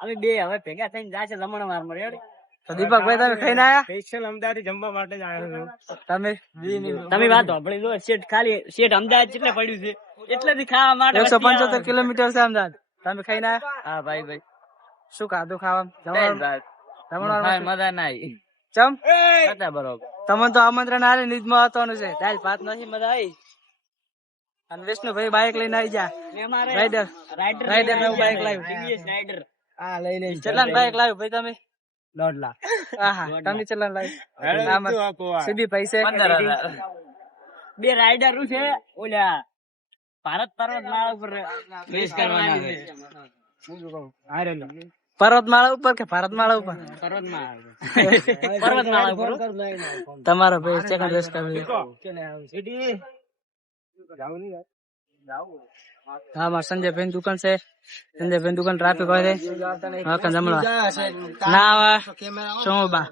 અમે બે હવે ભેગા થઈને જાય છે જમણવાર માં રેડી. તો દીપકભાઈ તમે ખાઈને આયા? સ્પેશિયલ અમદાવાદ જમવા માટે જ આવ્યો છું. તમે તમે વાત સાંભળી લો, શેઠ ખાલી શેઠ અમદાવાદ કેટલે પડ્યું છે એટલેથી ખાવા માટે 175 કિલોમીટર છે અમદાવાદ. તમે ખાઈને આયા? હા ભાઈ શું ખાધું ખાવામાં? મજા નાઈ ચમ બરોબર. તમને તો આમંત્રણ આલે નિજમાં આવવાનું છે. દાલ ભાત નથી મજા આવી. અને વિષ્ણુભાઈ બાઇક લઈને આવી જા. રાઈડર નવું બાઇક લાવ્યું. રાઈડર હા લઈ લઈ. કેટલાનું બાઇક લાવ્યું ભાઈ તમે? 1.5 લાખ. આહા તમે કેટલાનું લાવ્યું? સીધી પૈસે 15,000. બે રાઈડર છે ઓલા ભારત પર્વતમાળા ઉપર રેસ કરવાના છે. પર્વતમાળા ઉપર કે ભારતમાળા ઉપર? પર્વતમાળા ઉપર તમારો ભાઈ સેકન્ડ રેસ કરવી. હા મારા સંજયભાઈ દુકાન છે. સંજયભાઈ દુકાન ટ્રાફિક હોય છે. જમવા ના શું બા